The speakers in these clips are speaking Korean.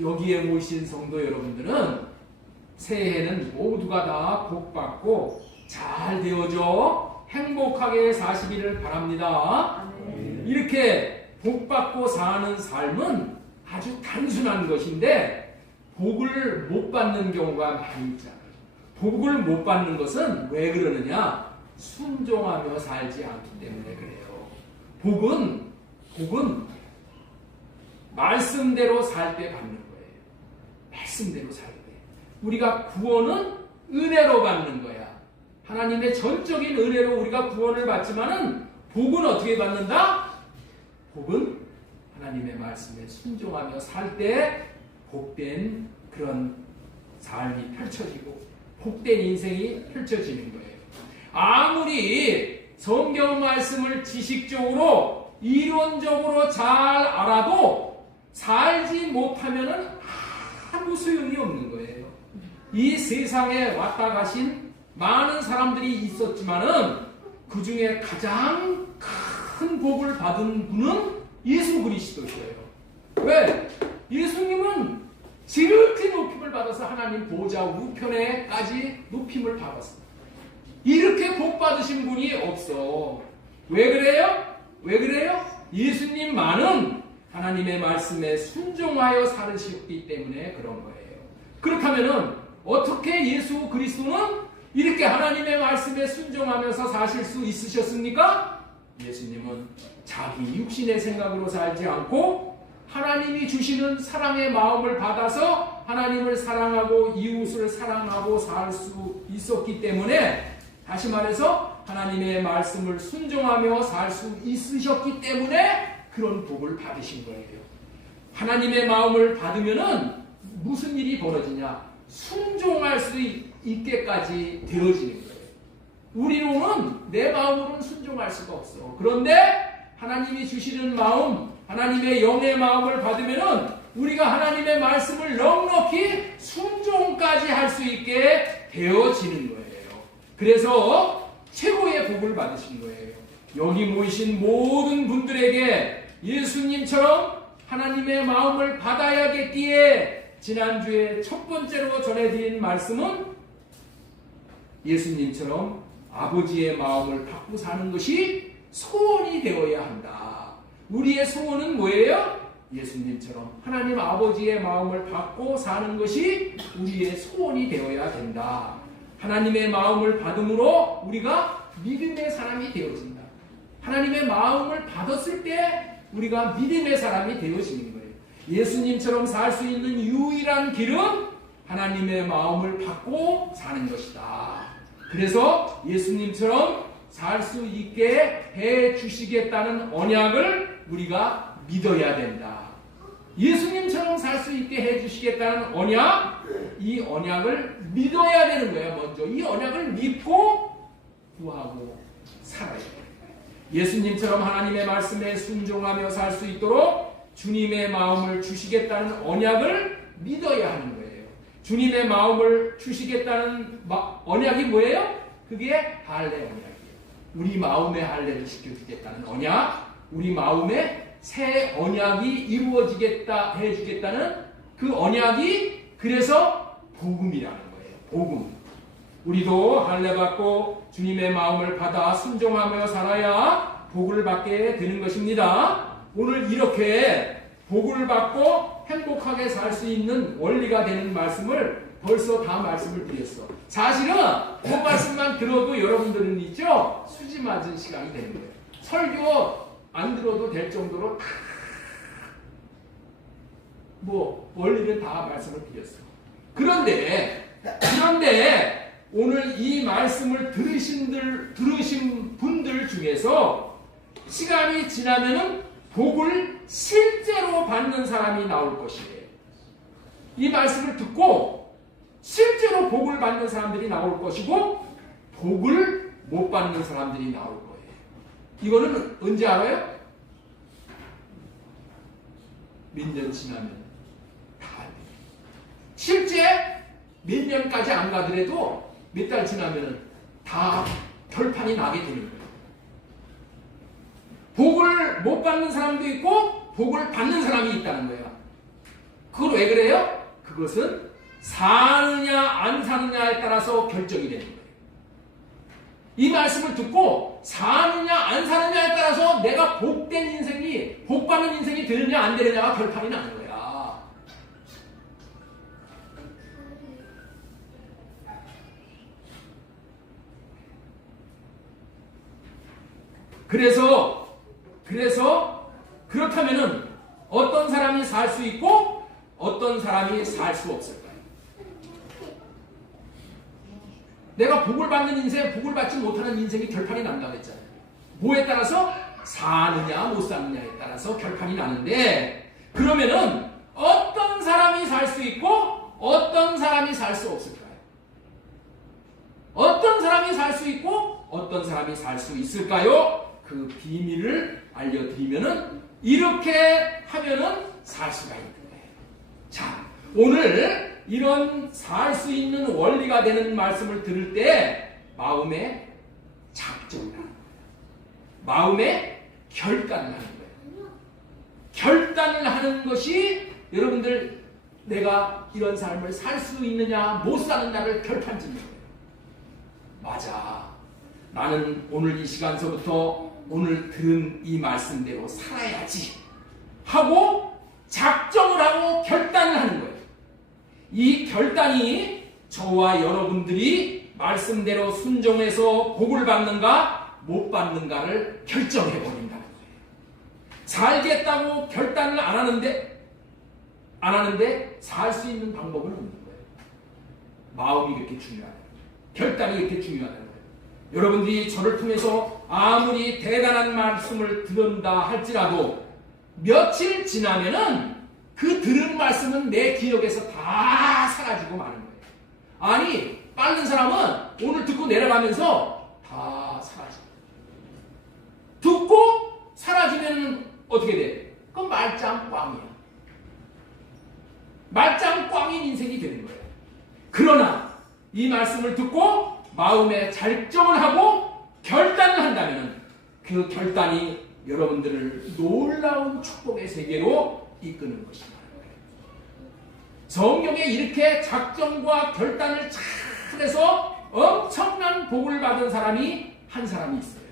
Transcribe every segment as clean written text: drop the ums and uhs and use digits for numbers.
여기에 모이신 성도 여러분들은 새해에는 모두가 다 복받고 잘 되어져 행복하게 사시기를 바랍니다. 이렇게 복받고 사는 삶은 아주 단순한 것인데 복을 못 받는 경우가 많이 있잖아요. 복을 못 받는 것은 왜 그러느냐? 순종하며 살지 않기 때문에 그래요. 복은 말씀대로 살 때 받는 거예요. 말씀대로 살 때. 우리가 구원은 은혜로 받는 거야. 하나님의 전적인 은혜로 우리가 구원을 받지만은 복은 어떻게 받는다? 복은 하나님의 말씀에 순종하며 살 때 복된 그런 삶이 펼쳐지고 복된 인생이 펼쳐지는 거예요. 아무리 성경 말씀을 지식적으로 이론적으로 잘 알아도 살지 못하면은 아무 소용이 없는 거예요. 이 세상에 왔다 가신 많은 사람들이 있었지만은 그 중에 가장 큰 복을 받은 분은 예수 그리스도예요. 왜? 예수님은 지극히 높임을 받아서 하나님 보좌 우편에까지 높임을 받았습니다. 이렇게 복 받으신 분이 없어. 왜 그래요? 왜 그래요? 예수님만은 하나님의 말씀에 순종하여 살으셨기 때문에 그런 거예요. 그렇다면은 어떻게 예수 그리스도는 이렇게 하나님의 말씀에 순종하면서 사실 수 있으셨습니까? 예수님은 자기 육신의 생각으로 살지 않고 하나님이 주시는 사랑의 마음을 받아서 하나님을 사랑하고 이웃을 사랑하고 살 수 있었기 때문에, 다시 말해서 하나님의 말씀을 순종하며 살 수 있으셨기 때문에 그런 복을 받으신 거예요. 하나님의 마음을 받으면은 무슨 일이 벌어지냐? 순종할 수 있게까지 되어지는 거예요. 우리로는 내 마음으로는 순종할 수가 없어. 그런데 하나님이 주시는 마음, 하나님의 영의 마음을 받으면은 우리가 하나님의 말씀을 넉넉히 순종까지 할 수 있게 되어지는 거예요. 그래서 최고의 복을 받으신 거예요. 여기 모이신 모든 분들에게 예수님처럼 하나님의 마음을 받아야겠기에 지난주에 첫 번째로 전해드린 말씀은 예수님처럼 아버지의 마음을 받고 사는 것이 소원이 되어야 한다. 우리의 소원은 뭐예요? 예수님처럼 하나님 아버지의 마음을 받고 사는 것이 우리의 소원이 되어야 된다. 하나님의 마음을 받음으로 우리가 믿음의 사람이 되어진다. 하나님의 마음을 받았을 때 우리가 믿음의 사람이 되어지는 거예요. 예수님처럼 살 수 있는 유일한 길은 하나님의 마음을 받고 사는 것이다. 그래서 예수님처럼 살 수 있게 해 주시겠다는 언약을 우리가 믿어야 된다. 예수님처럼 살 수 있게 해 주시겠다는 언약, 이 언약을 믿어야 되는 거예요. 먼저 이 언약을 믿고 구하고 살아야 돼요. 예수님처럼 하나님의 말씀에 순종하며 살 수 있도록 주님의 마음을 주시겠다는 언약을 믿어야 하는 거예요. 주님의 마음을 주시겠다는 언약이 뭐예요? 그게 할례 언약이에요. 우리 마음의 할례를 시켜주겠다는 언약, 우리 마음에 새 언약이 이루어지겠다 해주겠다는 그 언약이 그래서 복음이라는 거예요. 복음. 우리도 할례 받고 주님의 마음을 받아 순종하며 살아야 복을 받게 되는 것입니다. 오늘 이렇게 복을 받고 행복하게 살 수 있는 원리가 되는 말씀을 벌써 다 말씀을 드렸어. 사실은 그 말씀만 들어도 여러분들은 있죠? 수지 맞은 시간이 되는 거예요. 설교 안 들어도 될 정도로 원리는 다 말씀을 드렸어. 그런데 오늘 이 말씀을 들으신 분들 중에서 시간이 지나면은 복을 실제로 받는 사람이 나올 것이에요. 이 말씀을 듣고 실제로 복을 받는 사람들이 나올 것이고 복을 못 받는 사람들이 나올 거예요. 이거는 언제 알아요? 몇 년 지나면 다 알아요. 실제 몇 년까지 안 가더라도 몇 달 지나면 다 결판이 나게 되는 거예요. 복을 못 받는 사람도 있고 복을 받는 사람이 있다는 거예요. 그걸 왜 그래요? 그것은 사느냐 안 사느냐에 따라서 결정이 되는 거예요. 이 말씀을 듣고 사느냐 안 사느냐에 따라서 내가 복된 인생이, 복받는 인생이 되느냐 안 되느냐가 결판이 나는 거야. 그래서 그렇다면은 어떤 사람이 살 수 있고 어떤 사람이 살 수 없을까요? 내가 복을 받는 인생, 복을 받지 못하는 인생이 결판이 난다고 했잖아요. 뭐에 따라서? 사느냐 못 사느냐에 따라서 결판이 나는데, 그러면은 어떤 사람이 살 수 있고 어떤 사람이 살 수 없을까요? 어떤 사람이 살 수 있고 어떤 사람이 살 수 있을까요? 그 비밀을 알려드리면은 이렇게 하면은 살 수가 있는 거예요. 자, 오늘 이런 살 수 있는 원리가 되는 말씀을 들을 때 마음에 작정을 하는 거예요. 마음에 결단을 하는 거예요. 결단을 하는 것이 여러분들 내가 이런 삶을 살 수 있느냐 못 사느냐를 결판짓는 거예요. 맞아. 나는 오늘 이 시간서부터 오늘 들은 이 말씀대로 살아야지 하고 작정을 하고 결단을 하는 거예요. 이 결단이 저와 여러분들이 말씀대로 순종해서 복을 받는가 못 받는가를 결정해 버린다는 거예요. 살겠다고 결단을 안 하는데 살 수 있는 방법은 없는 거예요. 마음이 이렇게 중요하다. 결단이 이렇게 중요하다는 거예요. 여러분들이 저를 통해서 아무리 대단한 말씀을 들은다 할지라도 며칠 지나면은 그 들은 말씀은 내 기억에서 다 사라지고 마는 거예요. 아니, 빠른 사람은 오늘 듣고 내려가면서 다 사라져요. 듣고 사라지면 어떻게 돼? 그건 말짱꽝이야. 말짱꽝인 인생이 되는 거예요. 그러나 이 말씀을 듣고 마음에 결정을 하고 결단을 한다면 그 결단이 여러분들을 놀라운 축복의 세계로 이끄는 것입니다. 성경에 이렇게 작정과 결단을 잘해서 엄청난 복을 받은 사람이 한 사람이 있어요.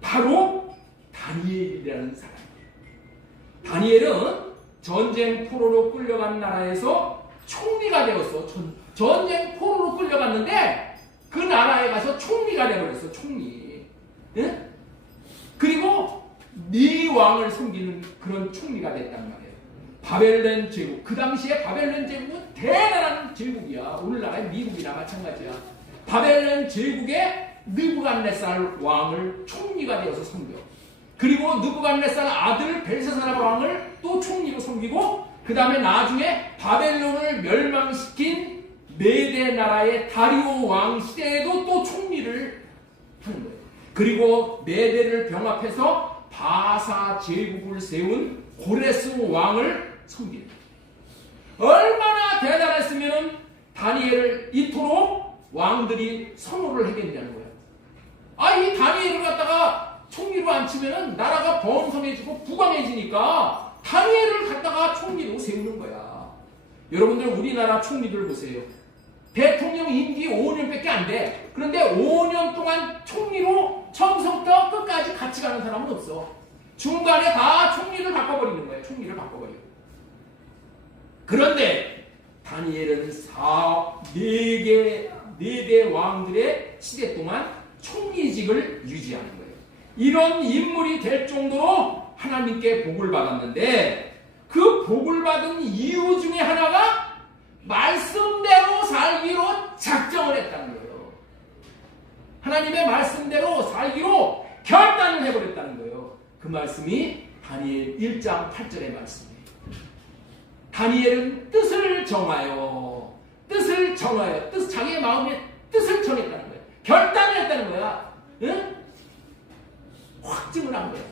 바로 다니엘이라는 사람이에요. 다니엘은 전쟁 포로로 끌려간 나라에서 총리가 되었어. 전쟁 포로로 끌려갔는데 그 나라에 가서 총리가 되어버렸어. 총리. 예? 그리고 네 왕을 섬기는 그런 총리가 됐단 말이에요. 바벨론 제국. 그 당시에 바벨론 제국은 대단한 제국이야. 오늘날의 미국이나 마찬가지야. 바벨론 제국의 느부갓네살 왕을 총리가 되어서 섬겨. 그리고 느부갓네살 아들 벨사살 왕을 또 총리로 섬기고, 그 다음에 나중에 바벨론을 멸망시킨 메대 나라의 다리오 왕 시대에도 또 총리를 하는 거예요. 그리고 메대를 병합해서 바사 제국을 세운 고레스 왕을 섬기는 거예요. 얼마나 대단했으면 다니엘을 이토록 왕들이 선호를 하게 된다는 거예요. 아, 이 다니엘을 갖다가 총리로 앉히면 나라가 번성해지고 부강해지니까 다니엘을 갖다가 총리로 세우는 거야. 여러분들 우리나라 총리들 보세요. 대통령 임기 5년밖에 안 돼. 그런데 5년 동안 총리로 처음부터 끝까지 같이 가는 사람은 없어. 중간에 다 총리를 바꿔버리는 거예요. 총리를 바꿔버려. 그런데 다니엘은 4대 왕들의 시대 동안 총리직을 유지하는 거예요. 이런 인물이 될 정도로 하나님께 복을 받았는데, 그 복을 받은 이유 중에 하나가 말씀대로 살기로 작정을 했다는 거예요. 하나님의 말씀대로 살기로 결단을 해버렸다는 거예요. 그 말씀이 다니엘 1장 8절의 말씀이에요. 다니엘은 뜻을 정하여 자기의 마음에 뜻을 정했다는 거예요. 결단을 했다는 거야. 응? 확증을 한 거예요.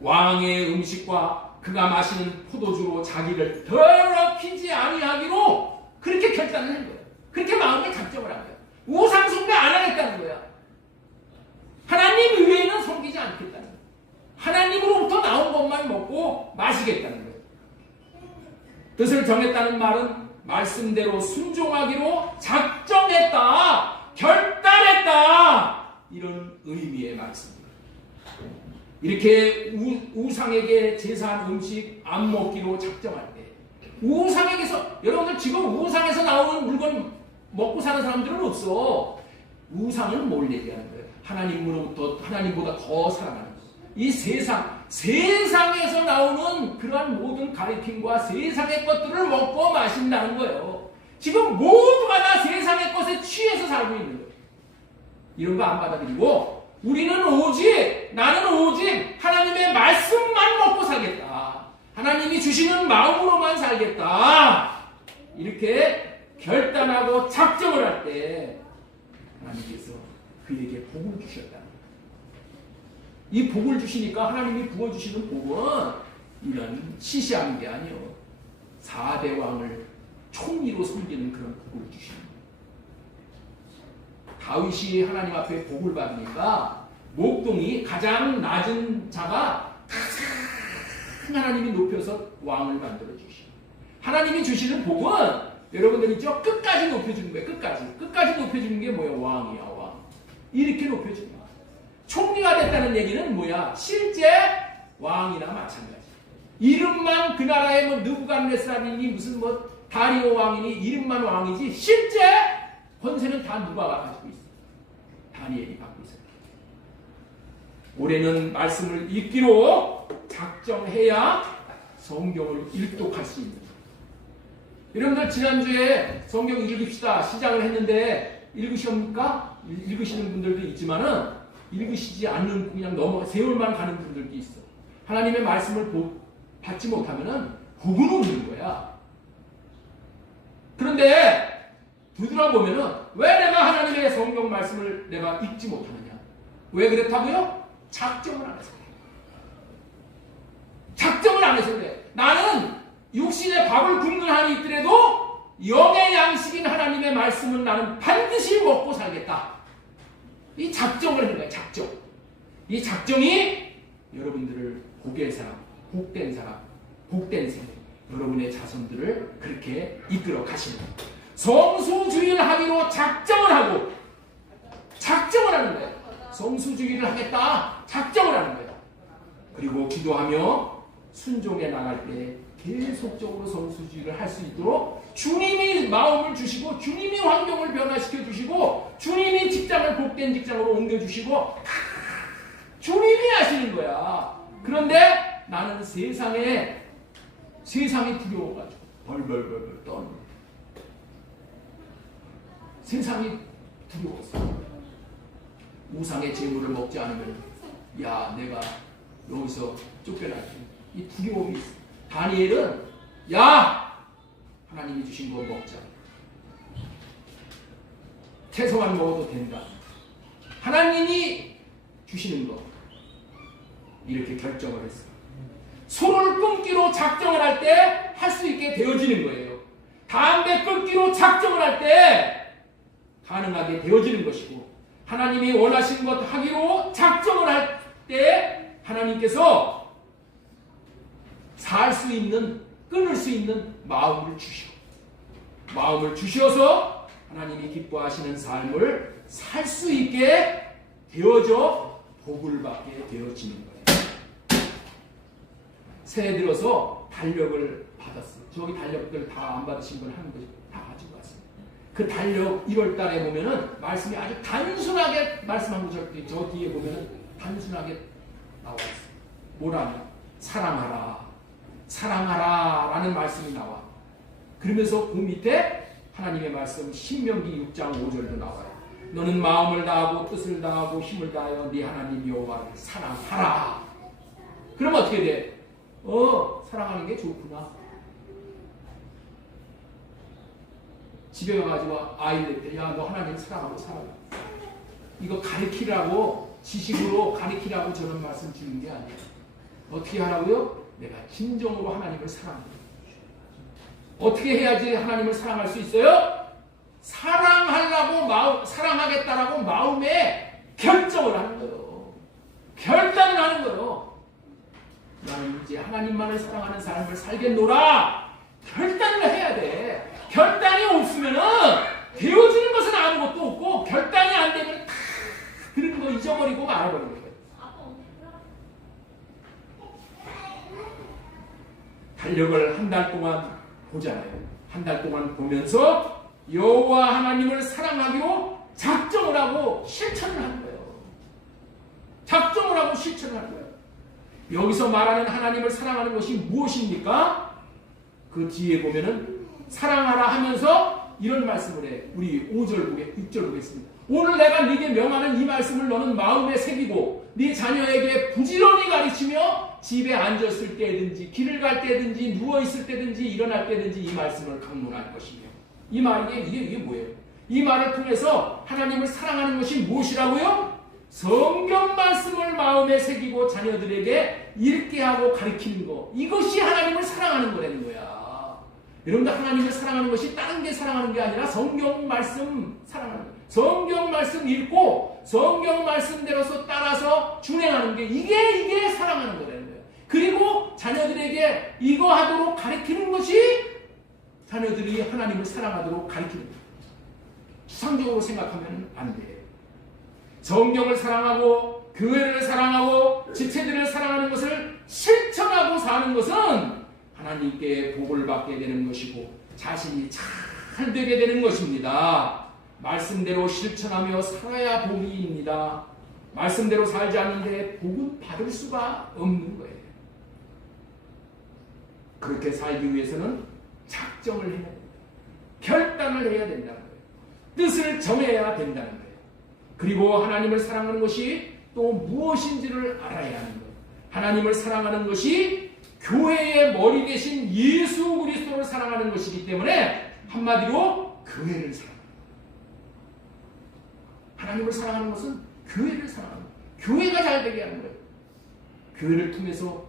왕의 음식과 그가 마시는 포도주로 자기를 더럽히지 아니하기로 그렇게 결단을 한 거예요. 그렇게 마음에 작정을 한 거예요. 우상 숭배 안 하겠다는 거야. 하나님 외에는 섬기지 않겠다는 거예요. 하나님으로부터 나온 것만 먹고 마시겠다는 거예요. 뜻을 정했다는 말은 말씀대로 순종하기로 작정했다, 결단했다, 이런 의미의 말씀입니다. 이렇게 우상에게 제사한 음식 안 먹기로 작정할 때, 우상에게서, 여러분들 지금 우상에서 나오는 물건 먹고 사는 사람들은 없어. 우상은 뭘 얘기하는 거예요? 하나님으로부터, 하나님보다 더 사랑하는 거예요. 이 세상에서 나오는 그러한 모든 가르침과 세상의 것들을 먹고 마신다는 거예요. 지금 모두가 다 세상의 것에 취해서 살고 있는 거예요. 이런 거 안 받아들이고, 나는 오직 하나님의 말씀만 먹고 살겠다. 하나님이 주시는 마음으로만 살겠다. 이렇게 결단하고 작정을 할 때 하나님께서 그에게 복을 주셨다. 이 복을 주시니까 하나님이 부어주시는 복은 이런 시시한 게 아니요. 4대 왕을 총리로 섬기는 그런 복을 주시는 거예요. 다윗이 하나님 앞에 복을 받으니까 목동이 가장 낮은 자가 가장 하나님이 높여서 왕을 만들어 주시고, 하나님이 주시는 복은 여러분들 있죠? 끝까지 높여주는 거예요. 끝까지 높여주는 게 뭐예요? 왕이야, 왕. 이렇게 높여주는 거야. 총리가 됐다는 얘기는 뭐야? 실제 왕이나 마찬가지. 이름만 그 나라의 뭐 느부갓네살이니 무슨 뭐 다리오 왕이니 이름만 왕이지 실제 권세는 다 누가 가지고 있어? 다니엘이 갖고 있어. 올해는 말씀을 읽기로 작정해야 성경을 일독할 수 있는. 여러분들 지난주에 성경 읽읍시다 시작을 했는데 읽으십니까? 읽으시는 분들도 있지만은 읽으시지 않는 그냥 세월만 가는 분들도 있어. 하나님의 말씀을 받지 못하면은 복은 없는 거야. 그런데 되돌아보면은 왜 내가 하나님의 성경 말씀을 내가 읽지 못하느냐? 왜 그렇다고요? 작정을 안 해서 그래. 작정을 안 해서 그래. 나는 육신의 밥을 굶는 한이 있더라도 영의 양식인 하나님의 말씀은 나는 반드시 먹고 살겠다. 이 작정을 하는 거야. 작정. 이 작정이 여러분들을 복의 사람, 복된 사람, 복된 생, 여러분의 자손들을 그렇게 이끌어 가시는 거예요. 성수주의를 하기로 작정을 하고 작정을 하는 거예요. 성수주의를 하겠다. 작정을 하는 거예요. 그리고 기도하며 순종해 나갈 때 계속적으로 성수주의를 할 수 있도록 주님이 마음을 주시고 주님이 환경을 변화시켜 주시고 주님이 직장을 복된 직장으로 옮겨주시고 주님이 하시는 거야. 그런데 나는 세상이 두려워가지고 벌벌벌벌 떠는 거야. 세상이 두려웠어. 우상의 재물을 먹지 않으면 야 내가 여기서 쫓겨나지. 이 두려움이 있어. 다니엘은 야 하나님이 주신 거 먹자. 채소만 먹어도 된다. 하나님이 주시는 거 이렇게 결정을 했어. 술을 끊기로 작정을 할 때 할 수 있게 되어지는 거예요. 담배 끊기로 작정을 할 때 가능하게 되어지는 것이고, 하나님이 원하시는 것 하기로 작정을 할 때 하나님께서 살 수 있는, 끊을 수 있는 마음을 주셔서 하나님이 기뻐하시는 삶을 살 수 있게 되어져 복을 받게 되어지는 거예요. 새해 들어서 달력을 받았어요. 저기 달력들 다 안 받으신 분 한 분 다 가지고 왔어요. 그 달력 1월 달에 보면은 말씀이 아주 단순하게 말씀한 구절, 저 뒤에 보면은 단순하게 나와 있어요. 뭐라냐? 사랑하라 라는 말씀이 나와. 그러면서 그 밑에 하나님의 말씀 신명기 6장 5절도 나와요. 너는 마음을 다하고 뜻을 다하고 힘을 다하여 네 하나님 여호와를 사랑하라. 그럼 어떻게 돼? 사랑하는 게 좋구나. 집에 가가지고 아이들 야 너 하나님 사랑하고 살아. 이거 가르치라고 지식으로 가르치라고 저런 말씀 주는 게 아니야. 어떻게 하라고요? 내가 진정으로 하나님을 사랑합니다. 어떻게 해야지 하나님을 사랑할 수 있어요? 사랑하겠다라고 마음에 결정을 하는 거예요. 결단을 하는 거예요. 나는 이제 하나님만을 사랑하는 삶을 살겠노라. 결단을 해야 돼. 결단이 없으면은 되어지는 것은 아무것도 없고, 결단이 안 되면 다 들은 거 잊어버리고 말아버리는 거예요. 달력을 한 달 동안 보잖아요. 한 달 동안 보면서 여호와 하나님을 사랑하기로 작정을 하고 실천을 하는 거예요. 작정을 하고 실천을 하는 거예요. 여기서 말하는 하나님을 사랑하는 것이 무엇입니까? 그 뒤에 보면은 사랑하라 하면서 이런 말씀을 해. 우리 6절 보겠습니다. 오늘 내가 네게 명하는 이 말씀을 너는 마음에 새기고 네 자녀에게 부지런히 가르치며 집에 앉았을 때든지 길을 갈 때든지 누워있을 때든지 일어날 때든지 이 말씀을 강론할 것이며. 이 말이 이게 뭐예요? 이 말을 통해서 하나님을 사랑하는 것이 무엇이라고요? 성경 말씀을 마음에 새기고 자녀들에게 읽게 하고 가르치는 거. 이것이 하나님을 사랑하는 거라는 거야. 여러분들, 하나님을 사랑하는 것이 다른 게 사랑하는 게 아니라 성경 말씀 사랑하는 거예요. 성경 말씀 읽고 성경 말씀대로서 따라서 준행하는 게 이게 사랑하는 거라는 거예요. 그리고 자녀들에게 이거 하도록 가르치는 것이 자녀들이 하나님을 사랑하도록 가르치는 거예요. 추상적으로 생각하면 안 돼요. 성경을 사랑하고 교회를 사랑하고 지체들을 사랑하는 것을 실천하고 사는 것은 하나님께 복을 받게 되는 것이고 자신이 잘 되게 되는 것입니다. 말씀대로 실천하며 살아야 복이입니다. 말씀대로 살지 않는데 복은 받을 수가 없는 거예요. 그렇게 살기 위해서는 작정을 해야 된다. 결단을 해야 된다는 거예요. 뜻을 정해야 된다는 거예요. 그리고 하나님을 사랑하는 것이 또 무엇인지를 알아야 하는 거예요. 하나님을 사랑하는 것이 교회의 머리 대신 예수 그리스도를 사랑하는 것이기 때문에 한마디로 교회를 사랑하는 거예요. 하나님을 사랑하는 것은 교회를 사랑하는 거예요. 교회가 잘 되게 하는 거예요. 교회를 통해서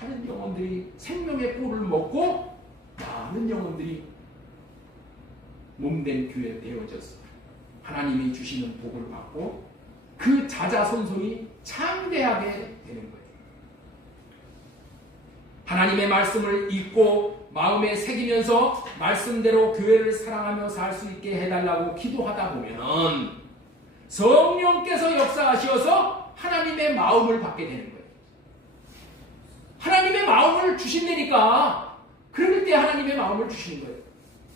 많은 영혼들이 생명의 꿀을 먹고 많은 영혼들이 몸된 교회 되어져서 하나님이 주시는 복을 받고 그 자자손손이 창대하게 되는 거예요. 하나님의 말씀을 읽고 마음에 새기면서 말씀대로 교회를 사랑하며 살 수 있게 해달라고 기도하다 보면은 성령께서 역사하셔서 하나님의 마음을 받게 되는 거예요. 하나님의 마음을 주신다니까. 그럴 때 하나님의 마음을 주시는 거예요.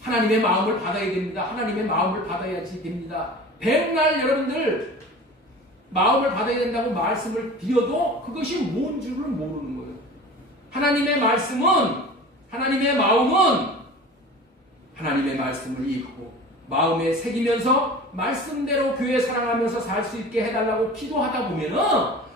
하나님의 마음을 받아야 됩니다. 하나님의 마음을 받아야지 됩니다. 백날 여러분들 마음을 받아야 된다고 말씀을 드려도 그것이 뭔 줄을 모르는 거예요. 하나님의 말씀은, 하나님의 마음은 하나님의 말씀을 읽고 마음에 새기면서 말씀대로 교회 사랑하면서 살 수 있게 해달라고 기도하다 보면은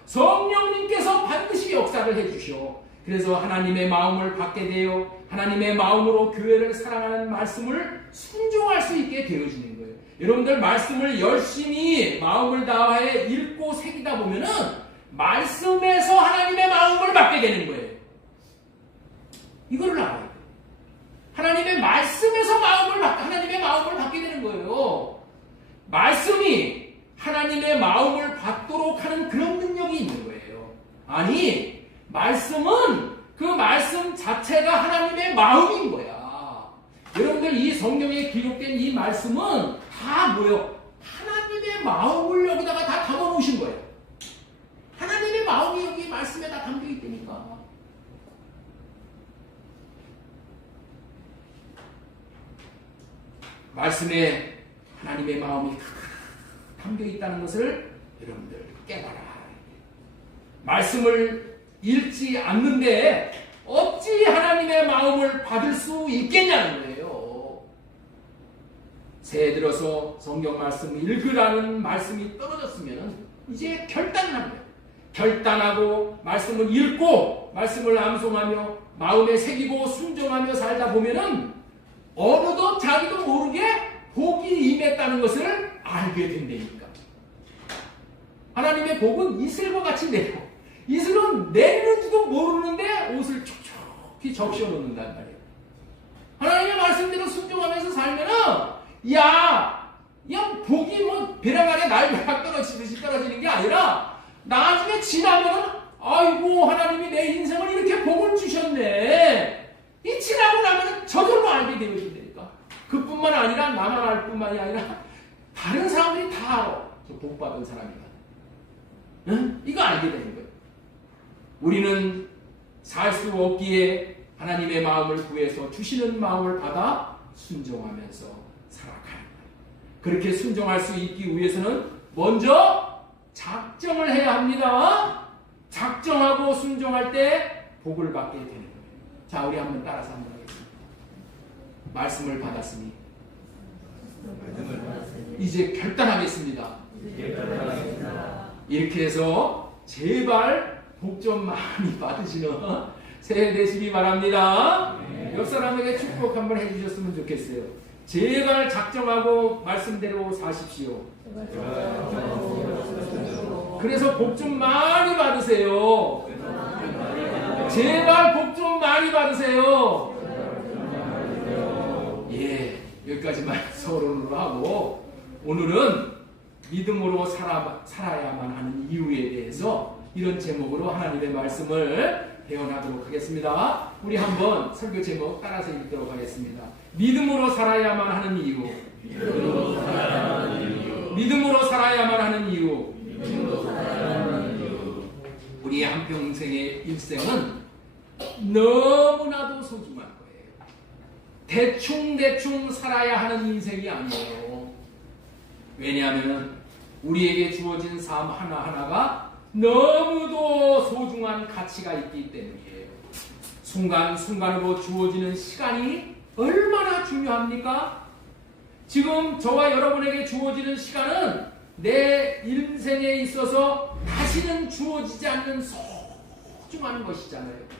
성령님께서 반드시 역사를 해주셔. 그래서 하나님의 마음을 받게 되어 하나님의 마음으로 교회를 사랑하는 말씀을 순종할 수 있게 되어지는 거예요. 여러분들 말씀을 열심히 마음을 다해 읽고 새기다 보면은 말씀에서 하나님의 마음을 받게 되는 거예요. 이거를 알아야 돼요. 하나님의 말씀에서 하나님의 마음을 받게 되는 거예요. 말씀이 하나님의 마음을 받도록 하는 그런 능력이 있는 거예요. 아니, 말씀은 그 말씀 자체가 하나님의 마음인 거야. 여러분들 이 성경에 기록된 이 말씀은 다 뭐예요? 하나님의 마음을 여기다가 다 담아놓으신 거예요. 하나님의 마음이 여기 말씀에 다 담겨 있다니까. 말씀에 하나님의 마음이 담겨 있다는 것을 여러분들 깨달아. 말씀을 읽지 않는데 어찌 하나님의 마음을 받을 수 있겠냐는 거예요. 새해 들어서 성경 말씀을 읽으라는 말씀이 떨어졌으면 이제 결단을 하는 거예요. 결단하고 말씀을 읽고 말씀을 암송하며 마음에 새기고 순종하며 살다 보면은 어느덧 자기도 모르게 복이 임했다는 것을 알게 된다니까. 하나님의 복은 이슬과 같이 내려. 이슬은 내리는지도 모르는데 옷을 촉촉히 적셔 놓는단 말이에요. 하나님의 말씀대로 순종하면서 살면은 야 복이 뭐 벼랑 아래 날벼락 떨어지듯이 떨어지는 게 아니라 나중에 지나면은 아이고 하나님이 내 인생을 이렇게 복을 주셨네. 이 지나고 나면 저절로 알게 되어진다니까. 그뿐만 아니라 나만 알 뿐만이 아니라 다른 사람들이 다 알아. 저 복 받은 사람이다. 응? 이거 알게 되는 거예요. 우리는 살 수 없기에 하나님의 마음을 구해서 주시는 마음을 받아 순종하면서 살아가는 거예요. 그렇게 순종할 수 있기 위해서는 먼저 작정을 해야 합니다. 작정하고 순종할 때 복을 받게 되는 거예요. 자, 우리 한번 따라서 한번 하겠습니다. 말씀을 받았으니 이제 결단하겠습니다. 이렇게 해서 제발 복 좀 많이 받으시는 새해 되시기 바랍니다. 옆 사람에게 축복 한번 해주셨으면 좋겠어요. 제발 작정하고 말씀대로 사십시오. 그래서 복 좀 많이 받으세요. 제발 복 좀 많이 받으세요. 예, 여기까지만 서론으로 하고 오늘은 믿음으로 살아야만 하는 이유에 대해서 이런 제목으로 하나님의 말씀을 배워나도록 하겠습니다. 우리 한번 설교 제목 따라서 읽도록 하겠습니다. 믿음으로 살아야만 하는 이유. 믿음으로 살아야만 하는 이유. 우리의 한평생의 일생은 너무나도 소중한 거예요. 대충 살아야 하는 인생이 아니에요. 왜냐하면 우리에게 주어진 삶 하나하나가 너무도 소중한 가치가 있기 때문이에요. 순간순간으로 주어지는 시간이 얼마나 중요합니까? 지금 저와 여러분에게 주어지는 시간은 내 인생에 있어서 다시는 주어지지 않는 소중한 것이잖아요.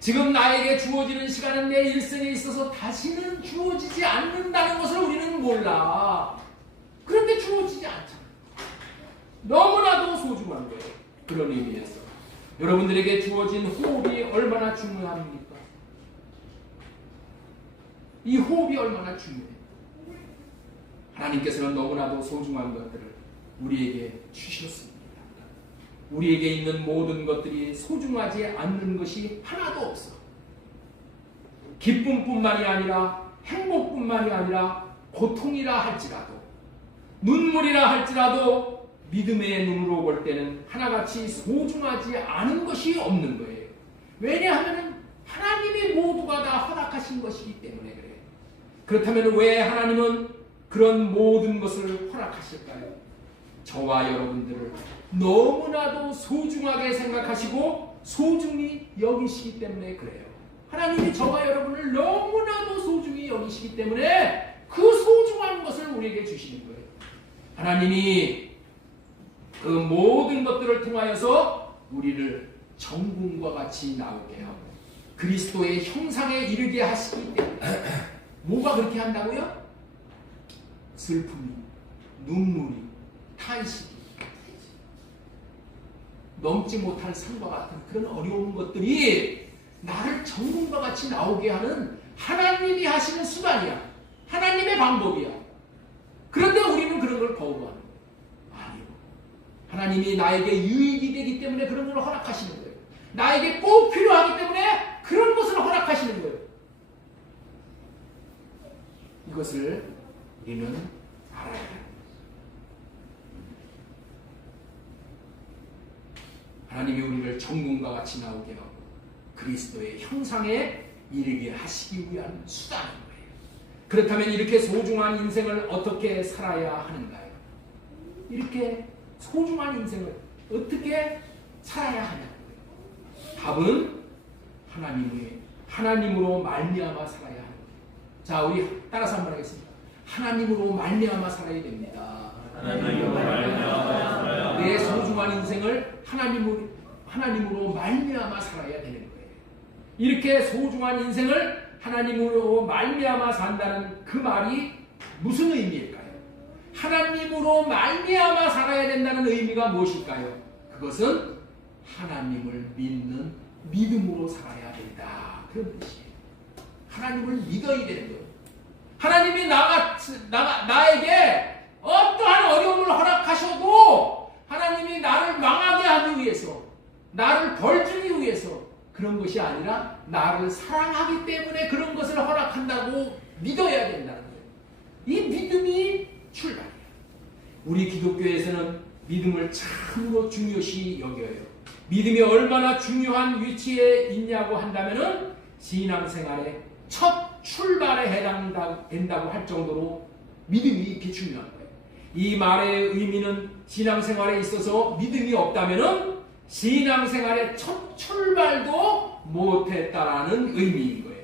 지금 나에게 주어지는 시간은 내 일생에 있어서 다시는 주어지지 않는다는 것을 우리는 몰라. 그런데 주어지지 않잖아요. 너무나도 소중한 거예요. 그런 의미에서 여러분들에게 주어진 호흡이 얼마나 중요합니까? 이 호흡이 얼마나 중요해요. 하나님께서는 너무나도 소중한 것들을 우리에게 주셨습니다. 우리에게 있는 모든 것들이 소중하지 않는 것이 하나도 없어. 기쁨뿐만이 아니라 행복뿐만이 아니라 고통이라 할지라도 눈물이라 할지라도 믿음의 눈으로 볼 때는 하나같이 소중하지 않은 것이 없는 거예요. 왜냐하면 하나님이 모두가 다 허락하신 것이기 때문에 그래요. 그렇다면 왜 하나님은 그런 모든 것을 허락하실까요? 저와 여러분들을 너무나도 소중하게 생각하시고 소중히 여기시기 때문에 그래요. 하나님이 저와 여러분을 너무나도 소중히 여기시기 때문에 그 소중한 것을 우리에게 주시는 거예요. 하나님이 그 모든 것들을 통하여서 우리를 정궁과 같이 나오게 하고 그리스도의 형상에 이르게 하시기 때문에 뭐가 그렇게 한다고요? 슬픔이, 눈물이, 탄식이, 넘지 못할 산과 같은 그런 어려운 것들이 나를 정궁과 같이 나오게 하는 하나님이 하시는 수단이야. 하나님의 방법이야. 그런데 우리는 그런 걸 거부하는 거예요. 아니요. 하나님이 나에게 유익이 되기 때문에 그런 걸 허락하시는 거예요. 나에게 꼭 필요하기 때문에 그런 것을 허락하시는 거예요. 이것을 우리는 알아야 합니다. 하나님이 우리를 정궁과 같이 나오게 하고 그리스도의 형상에 이르게 하시기 위한 수단인 거예요. 그렇다면 이렇게 소중한 인생을 어떻게 살아야 하는가요? 이렇게 소중한 인생을 어떻게 살아야 하냐고요. 답은 하나님으로 말미암아 살아야 하는 거예요. 자, 우리 따라서 한번 하겠습니다. 하나님으로 말미암아 살아야 됩니다. 내 소중한 인생을 하나님으로 말미암아 살아야 되는 거예요. 이렇게 소중한 인생을 하나님으로 말미암아 산다는 그 말이 무슨 의미일까요? 하나님으로 말미암아 살아야 된다는 의미가 무엇일까요? 그것은 하나님을 믿는 믿음으로 살아야 된다. 그런 뜻이에요. 하나님을 믿어야 되는 거예요. 하나님이 나에게 어떠한 어려움을 허락하셔도 하나님이 나를 망하게 하기 위해서 나를 벌 주기 위해서 그런 것이 아니라 나를 사랑하기 때문에 그런 것을 허락한다고 믿어야 된다는 거예요. 이 믿음이 출발이에요. 우리 기독교에서는 믿음을 참으로 중요시 여겨요. 믿음이 얼마나 중요한 위치에 있냐고 한다면은 신앙생활의 첫 출발에 해당된다고 할 정도로 믿음이 이렇게 중요한 거예요. 이 말의 의미는 신앙생활에 있어서 믿음이 없다면은 신앙생활의 첫 출발도 못했다라는 의미인 거예요.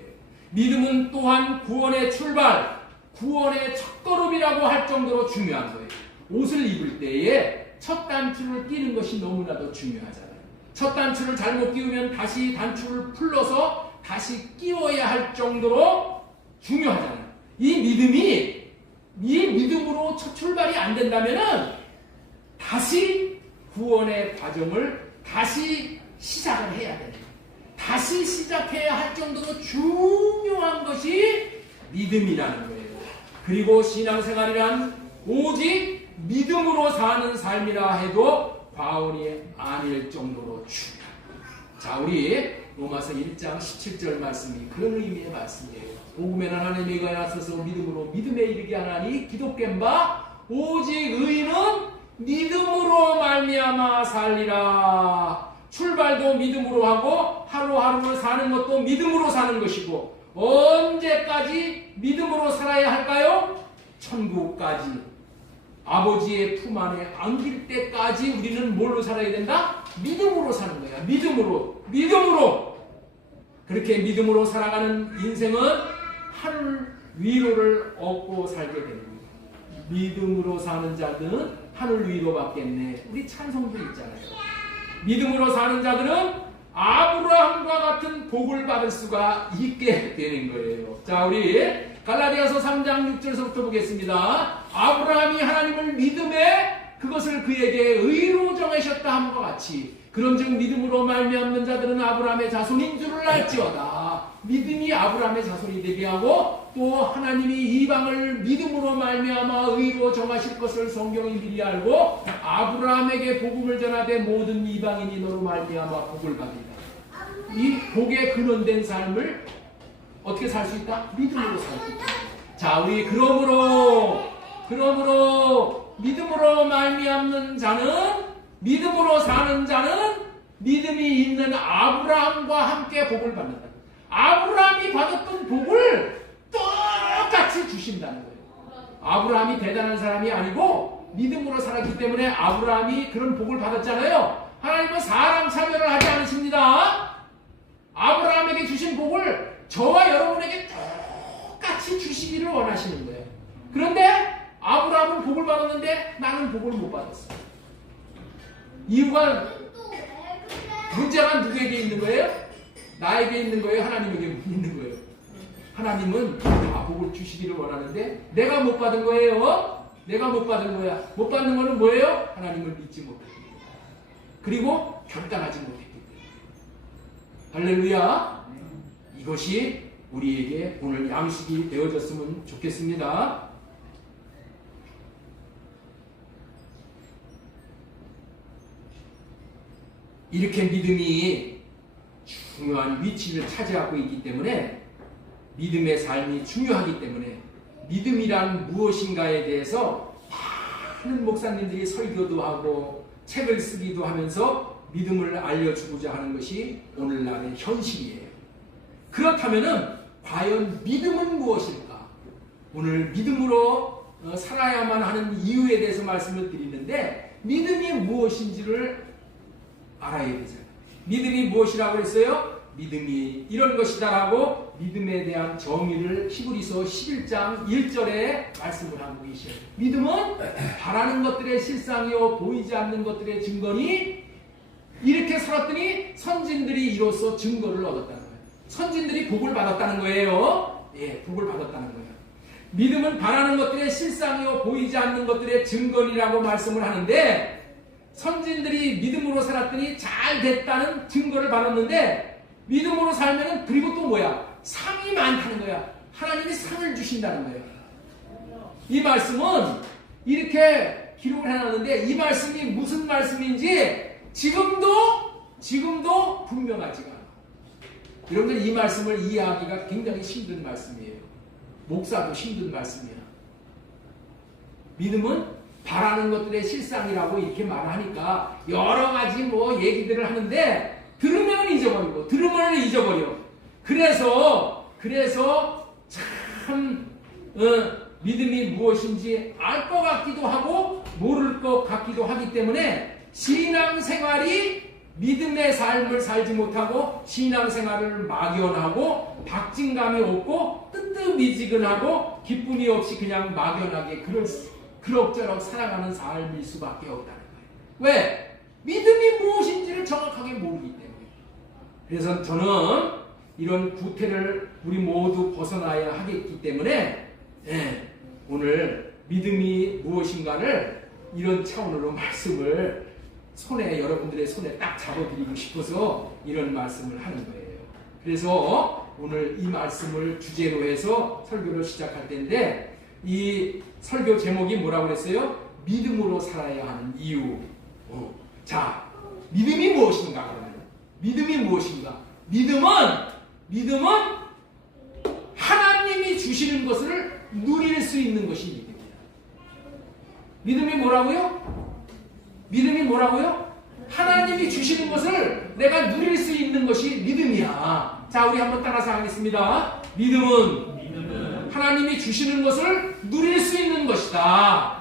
믿음은 또한 구원의 출발, 구원의 첫걸음이라고 할 정도로 중요한 거예요. 옷을 입을 때에 첫 단추를 끼는 것이 너무나도 중요하잖아요. 첫 단추를 잘못 끼우면 다시 단추를 풀러서 다시 끼워야 할 정도로 중요하잖아요. 이 믿음으로 첫 출발이 안 된다면은 다시 구원의 과정을 다시 시작을 해야 됩니다. 다시 시작해야 할 정도로 중요한 것이 믿음이라는 거예요. 그리고 신앙생활이란 오직 믿음으로 사는 삶이라 해도 과언이 아닐 정도로 중요합니다. 자, 우리 로마서 1장 17절 말씀이 그런 의미의 말씀이에요. 복음에는 하나님의 의가 나서서 믿음으로 믿음에 이르게 하나니 기독된 바 오직 의인은 믿음으로 말미암아 살리라. 출발도 믿음으로 하고 하루하루를 사는 것도 믿음으로 사는 것이고 언제까지 믿음으로 살아야 할까요? 천국까지 아버지의 품 안에 안길 때까지 우리는 뭘로 살아야 된다? 믿음으로 사는 거야. 믿음으로. 그렇게 믿음으로 살아가는 인생은 하늘 위로를 얻고 살게 됩니다. 믿음으로 사는 자들은 하늘 위로 받겠네. 우리 찬송도 있잖아요. 믿음으로 사는 자들은 아브라함과 같은 복을 받을 수가 있게 되는 거예요. 자, 우리 갈라디아서 3장 6절서부터 보겠습니다. 아브라함이 하나님을 믿음에 그것을 그에게 의로 정하셨다 함과 같이 그런즉 믿음으로 말미암는 자들은 아브라함의 자손인 줄을 알지어다. 믿음이 아브라함의 자손이 되게 하고 또 하나님이 이방을 믿음으로 말미암아 의로 정하실 것을 성경이 미리 알고 아브라함에게 복음을 전하되 모든 이방인이 너로 말미암아 복을 받으리라. 이 복에 근원된 삶을 어떻게 살 수 있다? 믿음으로 살 수 있다. 자, 우리 그러므로 믿음으로 말미암는 자는 믿음으로 사는 자는 믿음이 있는 아브라함과 함께 복을 받는다. 아브라함이 받았던 복을 똑같이 주신다는 거예요. 아브라함이 대단한 사람이 아니고 믿음으로 살았기 때문에 아브라함이 그런 복을 받았잖아요. 하나님은 사람 차별을 하지 않으십니다. 아브라함에게 주신 복을 저와 여러분에게 똑같이 주시기를 원하시는 거예요. 그런데 아브라함은 복을 받았는데 나는 복을 못 받았어. 이유가 문제가 누구에게 있는 거예요? 나에게 있는 거예요? 하나님에게 있는 거예요? 하나님은 다 복을 주시기를 원하는데 내가 못 받은 거예요. 내가 못 받은 거야. 못 받는 거는 뭐예요? 하나님을 믿지 못했기 때문에. 그리고 결단하지 못했기 때문에. 할렐루야. 이것이 우리에게 오늘 양식이 되어졌으면 좋겠습니다. 이렇게 믿음이 중요한 위치를 차지하고 있기 때문에 믿음의 삶이 중요하기 때문에 믿음이란 무엇인가에 대해서 많은 목사님들이 설교도 하고 책을 쓰기도 하면서 믿음을 알려주고자 하는 것이 오늘날의 현실이에요. 그렇다면은 과연 믿음은 무엇일까? 오늘 믿음으로 살아야만 하는 이유에 대해서 말씀을 드리는데 믿음이 무엇인지를 알아야 되잖아요. 믿음이 무엇이라고 했어요? 믿음이 이런 것이다라고 믿음에 대한 정의를 히브리서 11장 1절에 말씀을 하고 계셔요. 믿음은 바라는 것들의 실상이요 보이지 않는 것들의 증거니 이렇게 살았더니 선진들이 이로써 증거를 얻었다는 거예요. 선진들이 복을 받았다는 거예요. 예, 복을 받았다는 거예요. 믿음은 바라는 것들의 실상이요 보이지 않는 것들의 증거니라고 말씀을 하는데 선진들이 믿음으로 살았더니 잘 됐다는 증거를 받았는데 믿음으로 살면은 그리고 또 뭐야? 상이 많다는 거야. 하나님이 상을 주신다는 거예요. 이 말씀은 이렇게 기록을 해놨는데 이 말씀이 무슨 말씀인지 지금도 지금도 분명하지가 않아. 여러분들 이 말씀을 이해하기가 굉장히 힘든 말씀이에요. 목사도 힘든 말씀이야. 믿음은 바라는 것들의 실상이라고 이렇게 말하니까 여러 가지 뭐 얘기들을 하는데 들으면 잊어버리고 들으면 잊어버려. 그래서 참 믿음이 무엇인지 알 것 같기도 하고 모를 것 같기도 하기 때문에 신앙생활이 믿음의 삶을 살지 못하고 신앙생활을 막연하고 박진감이 없고 뜨뜻미지근하고 기쁨이 없이 그냥 막연하게 그럭저럭 살아가는 삶일 수밖에 없다는 거예요. 왜? 믿음이 무엇인지를 정확하게 모르기 때문에. 그래서 저는 이런 구태를 우리 모두 벗어나야 하겠기 때문에 오늘 믿음이 무엇인가를 이런 차원으로 말씀을 여러분들의 손에 딱 잡아드리고 싶어서 이런 말씀을 하는 거예요. 그래서 오늘 이 말씀을 주제로 해서 설교를 시작할 텐데 이 설교 제목이 뭐라고 그랬어요? 믿음으로 살아야 하는 이유. 자, 믿음이 무엇인가 그러면? 믿음이 무엇인가? 믿음은 하나님이 주시는 것을 누릴 수 있는 것이 믿음이야. 믿음이 뭐라고요? 믿음이 뭐라고요? 하나님이 주시는 것을 내가 누릴 수 있는 것이 믿음이야. 자, 우리 한번 따라서 하겠습니다. 믿음은 하나님이 주시는 것을 누릴 수 있는 것이다.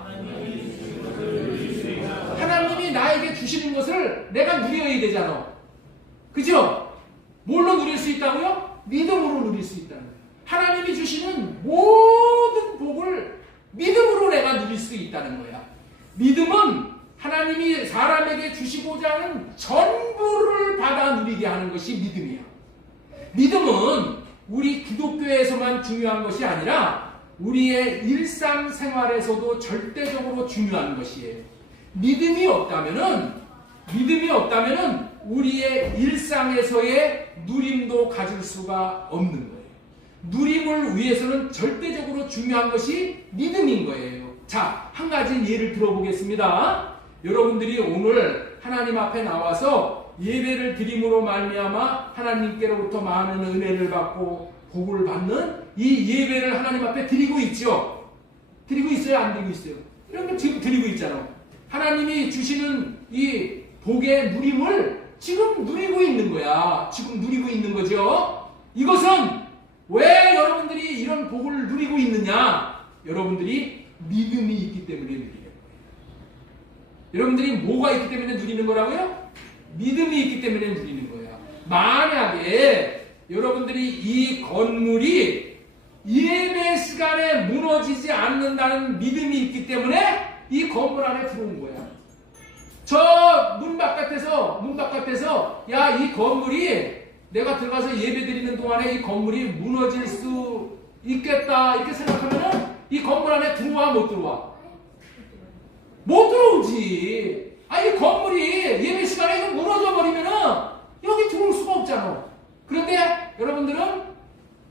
하나님이 나에게 주시는 것을 내가 누려야 되잖아. 그죠? 뭘로 누릴 수 있다고요? 믿음으로 누릴 수 있다는 거예요. 하나님이 주시는 모든 복을 믿음으로 내가 누릴 수 있다는 거야. 믿음은 하나님이 사람에게 주시고자 하는 전부를 받아 누리게 하는 것이 믿음이야. 믿음은 우리 기독교에서만 중요한 것이 아니라 우리의 일상생활에서도 절대적으로 중요한 것이에요. 믿음이 없다면은 우리의 일상에서의 누림도 가질 수가 없는 거예요. 누림을 위해서는 절대적으로 중요한 것이 믿음인 거예요. 자, 한 가지 예를 들어보겠습니다. 여러분들이 오늘 하나님 앞에 나와서 예배를 드림으로 말미암아 하나님께로부터 많은 은혜를 받고 복을 받는 이 예배를 하나님 앞에 드리고 있죠. 드리고 있어요? 안 드리고 있어요? 이런 걸 지금 드리고 있잖아요. 하나님이 주시는 이 복의 누림을 지금 누리고 있는 거야. 지금 누리고 있는 거죠. 이것은 왜 여러분들이 이런 복을 누리고 있느냐? 여러분들이 믿음이 있기 때문에 누리는 거예요. 여러분들이 뭐가 있기 때문에 누리는 거라고요? 믿음이 있기 때문에 누리는 거야. 만약에 여러분들이 이 건물이 예배 시간에 무너지지 않는다는 믿음이 있기 때문에 이 건물 안에 들어온 거야. 저 문 바깥에서 야, 이 건물이 내가 들어가서 예배 드리는 동안에 이 건물이 무너질 수 있겠다 이렇게 생각하면은 이 건물 안에 들어와 못 들어와? 못 들어오지. 이 건물이 예배 시간에 이거 무너져 버리면은 여기 들어올 수가 없잖아. 그런데 여러분들은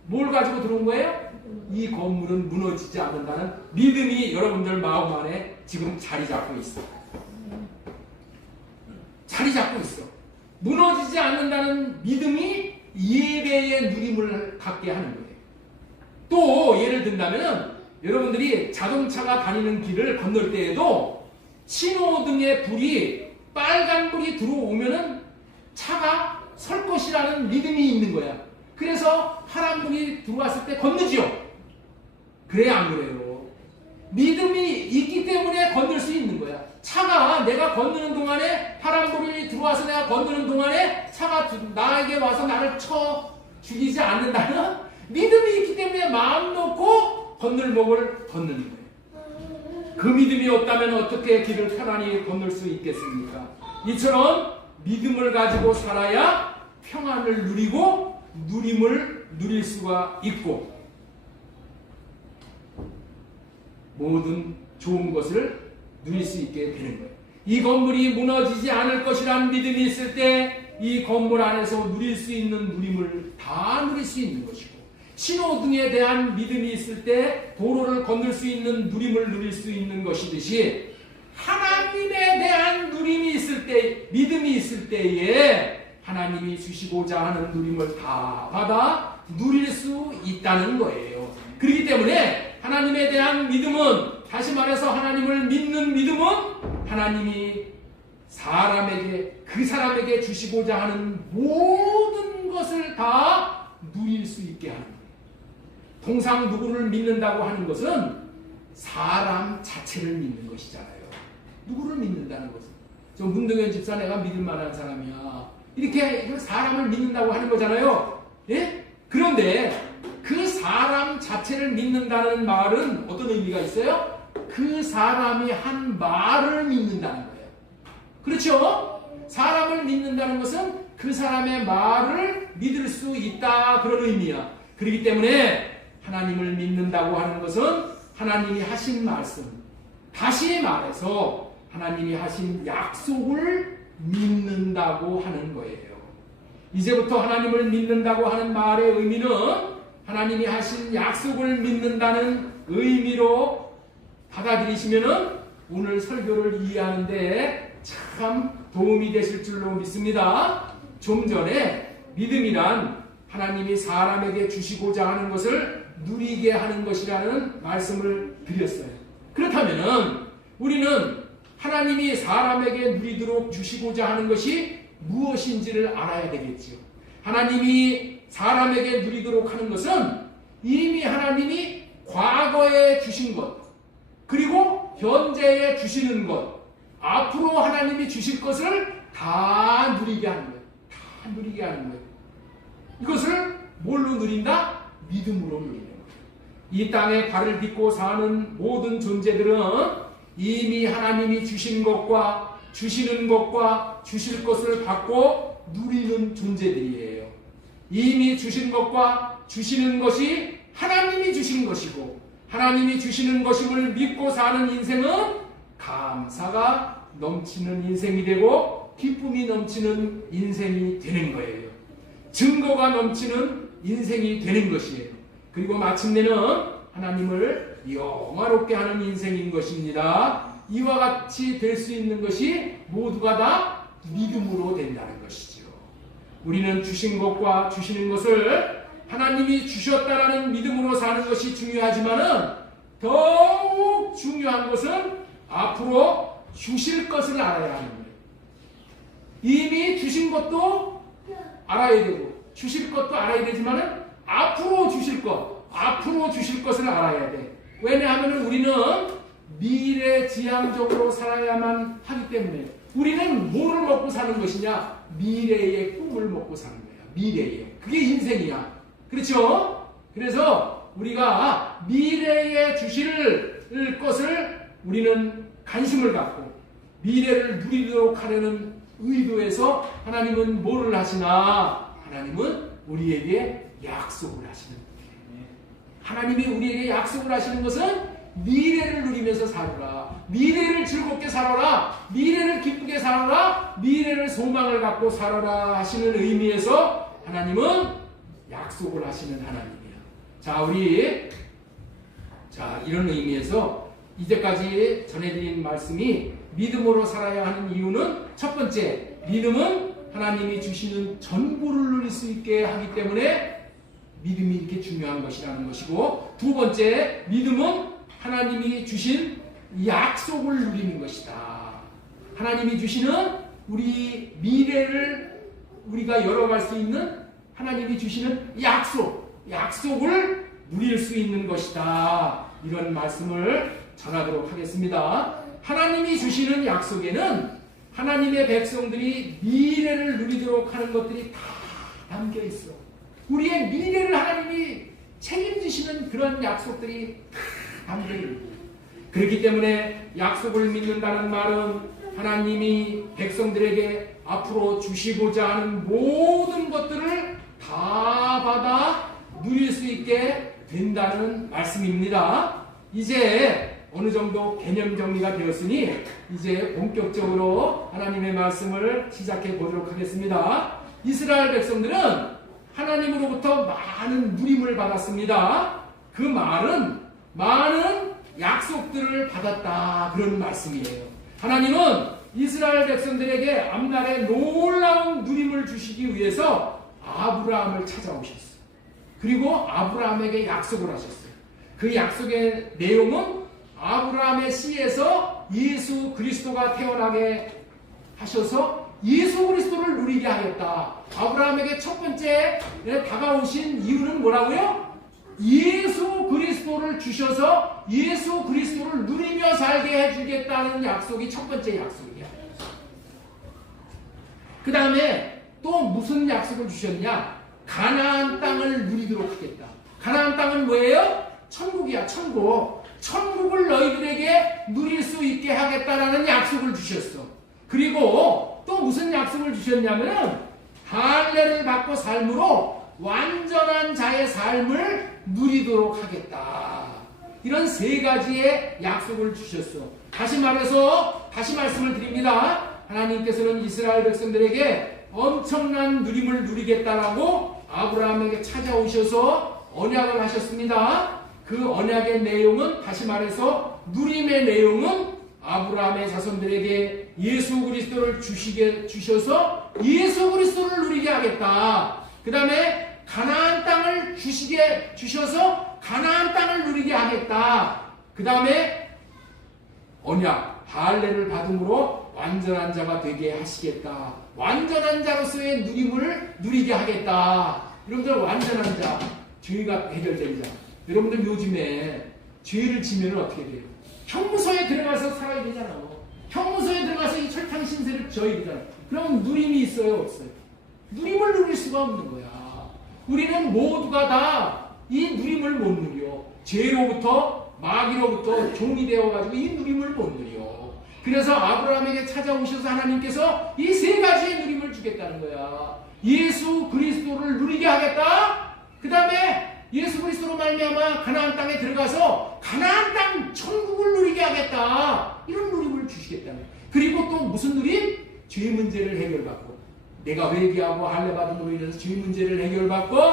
뭘 가지고 들어온 거예요? 이 건물은 무너지지 않는다는 믿음이 여러분들 마음 안에 지금 자리 잡고 있어. 자리 잡고 있어. 무너지지 않는다는 믿음이 예배의 누림을 갖게 하는 거예요. 또 예를 든다면 여러분들이 자동차가 다니는 길을 건널 때에도 신호등의 불이 빨간불이 들어오면은 차가 설 것이라는 믿음이 있는 거야. 그래서 파란불이 들어왔을 때 건너지요. 그래요, 안 그래요? 믿음이 있기 때문에 건널 수 있는 거야. 차가 내가 건너는 동안에 파란불이 들어와서 내가 건너는 동안에 차가 나에게 와서 나를 쳐 죽이지 않는다는 믿음이 있기 때문에 마음 놓고 건널목을 걷는 거예요. 그 믿음이 없다면 어떻게 길을 편안히 건널 수 있겠습니까? 이처럼 믿음을 가지고 살아야 평안을 누리고 누림을 누릴 수가 있고 모든 좋은 것을 누릴 수 있게 되는 거예요. 이 건물이 무너지지 않을 것이라는 믿음이 있을 때 이 건물 안에서 누릴 수 있는 누림을 다 누릴 수 있는 것이고 신호등에 대한 믿음이 있을 때 도로를 건널 수 있는 누림을 누릴 수 있는 것이듯이 하나님에 대한 누림이 있을 믿음이 있을 때에 하나님이 주시고자 하는 누림을 다 받아 누릴 수 있다는 거예요. 그렇기 때문에 하나님에 대한 믿음은, 다시 말해서 하나님을 믿는 믿음은 하나님이 그 사람에게 주시고자 하는 모든 것을 다 누릴 수 있게 하는 거예요. 통상 누구를 믿는다고 하는 것은 사람 자체를 믿는 것이잖아요. 누구를 믿는다는 것은. 저 문동현 집사 내가 믿을 만한 사람이야, 이렇게 사람을 믿는다고 하는 거잖아요. 예? 그런데 그 사람 자체를 믿는다는 말은 어떤 의미가 있어요? 그 사람이 한 말을 믿는다는 거예요. 그렇죠? 사람을 믿는다는 것은 그 사람의 말을 믿을 수 있다, 그런 의미야. 그렇기 때문에 하나님을 믿는다고 하는 것은 하나님이 하신 말씀, 다시 말해서 하나님이 하신 약속을 믿는다고 하는 거예요. 이제부터 하나님을 믿는다고 하는 말의 의미는 하나님이 하신 약속을 믿는다는 의미로 받아들이시면은 오늘 설교를 이해하는데 참 도움이 되실 줄로 믿습니다. 좀 전에 믿음이란 하나님이 사람에게 주시고자 하는 것을 누리게 하는 것이라는 말씀을 드렸어요. 그렇다면은 우리는 하나님이 사람에게 누리도록 주시고자 하는 것이 무엇인지를 알아야 되겠지요. 하나님이 사람에게 누리도록 하는 것은 이미 하나님이 과거에 주신 것, 그리고 현재에 주시는 것, 앞으로 하나님이 주실 것을 다 누리게 하는 거예요. 다 누리게 하는 거예요. 이것을 뭘로 누린다? 믿음으로 누리는 거예요. 이 땅에 발을 딛고 사는 모든 존재들은 이미 하나님이 주신 것과 주시는 것과 주실 것을 받고 누리는 존재들이에요. 이미 주신 것과 주시는 것이 하나님이 주신 것이고, 하나님이 주시는 것임을 믿고 사는 인생은 감사가 넘치는 인생이 되고 기쁨이 넘치는 인생이 되는 거예요. 증거가 넘치는 인생이 되는 것이에요. 그리고 마침내는 하나님을 영화롭게 하는 인생인 것입니다. 이와 같이 될 수 있는 것이 모두가 다 믿음으로 된다는 것이죠. 우리는 주신 것과 주시는 것을 하나님이 주셨다라는 믿음으로 사는 것이 중요하지만은 더욱 중요한 것은 앞으로 주실 것을 알아야 하는 거예요. 이미 주신 것도 알아야 되고 주실 것도 알아야 되지만은 앞으로 주실 것을 알아야 돼. 왜냐하면 우리는 미래지향적으로 살아야만 하기 때문에. 우리는 뭐를 먹고 사는 것이냐? 미래의 꿈을 먹고 사는 거야. 미래의. 그게 인생이야. 그렇죠? 그래서 우리가 미래에 주실 것을 우리는 관심을 갖고 미래를 누리도록 하려는 의도에서 하나님은 뭐를 하시나? 하나님은 우리에게 약속을 하시는 거예요. 하나님이 우리에게 약속을 하시는 것은 미래를 누리면서 살아라, 미래를 즐겁게 살아라, 미래를 기쁘게 살아라, 미래를 소망을 갖고 살아라 하시는 의미에서 하나님은 약속을 하시는 하나님이야. 이런 의미에서 이제까지 전해드린 말씀이 믿음으로 살아야 하는 이유는, 첫 번째, 믿음은 하나님이 주시는 전부를 누릴 수 있게 하기 때문에 믿음이 이렇게 중요한 것이라는 것이고, 두 번째, 믿음은 하나님이 주신 약속을 누리는 것이다. 하나님이 주시는 우리 미래를 우리가 열어갈 수 있는 하나님이 주시는 약속을 누릴 수 있는 것이다. 이런 말씀을 전하도록 하겠습니다. 하나님이 주시는 약속에는 하나님의 백성들이 미래를 누리도록 하는 것들이 다 담겨 있어. 우리의 미래를 하나님이 책임지시는 그런 약속들이 다 담겨 있는 거예요. 그렇기 때문에 약속을 믿는다는 말은 하나님이 백성들에게 앞으로 주시고자 하는 모든 것들을 다 받아 누릴 수 있게 된다는 말씀입니다. 이제 어느 정도 개념 정리가 되었으니 이제 본격적으로 하나님의 말씀을 시작해 보도록 하겠습니다. 이스라엘 백성들은 하나님으로부터 많은 누림을 받았습니다. 그 말은 많은 약속들을 받았다, 그런 말씀이에요. 하나님은 이스라엘 백성들에게 앞날에 놀라운 누림을 주시기 위해서 아브라함을 찾아오셨어요. 그리고 아브라함에게 약속을 하셨어요. 그 약속의 내용은 아브라함의 씨에서 예수 그리스도가 태어나게 하셔서 예수 그리스도를 누리게 하였다. 아브라함에게 첫 번째 다가오신 이유는 뭐라고요? 예수 그리스도를 주셔서 예수 그리스도를 누리며 살게 해주겠다는 약속이 첫 번째 약속이야. 그 다음에 또 무슨 약속을 주셨냐? 가나안 땅을 누리도록 하겠다. 가나안 땅은 뭐예요? 천국이야, 천국. 천국을 너희들에게 누릴 수 있게 하겠다라는 약속을 주셨어. 그리고 또 무슨 약속을 주셨냐면은 할례를 받고 삶으로 완전한 자의 삶을 누리도록 하겠다. 이런 세 가지의 약속을 주셨어. 다시 말씀을 드립니다. 하나님께서는 이스라엘 백성들에게 엄청난 누림을 누리겠다라고 아브라함에게 찾아오셔서 언약을 하셨습니다. 그 언약의 내용은 다시 말해서 누림의 내용은 아브라함의 자손들에게 예수 그리스도를 주셔서 예수 그리스도를 누리게 하겠다. 그 다음에 가나안 땅을 주셔서 가나안 땅을 누리게 하겠다. 그 다음에 언약, 할례를 받음으로 완전한 자가 되게 하시겠다. 완전한 자로서의 누림을 누리게 하겠다. 여러분들 완전한 자, 죄가 해결된 자. 여러분들 요즘에 죄를 지면 어떻게 돼요? 형무소에 들어가서 살아야 되잖아요. 형무소에 들어가서 이 철탕 신세를 져야 되잖아요. 그럼 누림이 있어요, 없어요? 누림을 누릴 수가 없는 거야. 우리는 모두가 다 이 누림을 못 누려. 죄로부터 마귀로부터 종이 되어가지고 이 누림을 못 누려. 그래서 아브라함에게 찾아오셔서 하나님께서 이 세 가지의 누림을 주겠다는 거야. 예수 그리스도를 누리게 하겠다. 그 다음에 예수 그리스도로 말미암아 가나안 땅에 들어가서 가나안 땅 천국을 누리게 하겠다. 이런 누림을 주시겠다는 거야. 그리고 또 무슨 누림? 죄 문제를 해결받고 내가 회개하고 할례 받음으로 인해서 죄 문제를 해결받고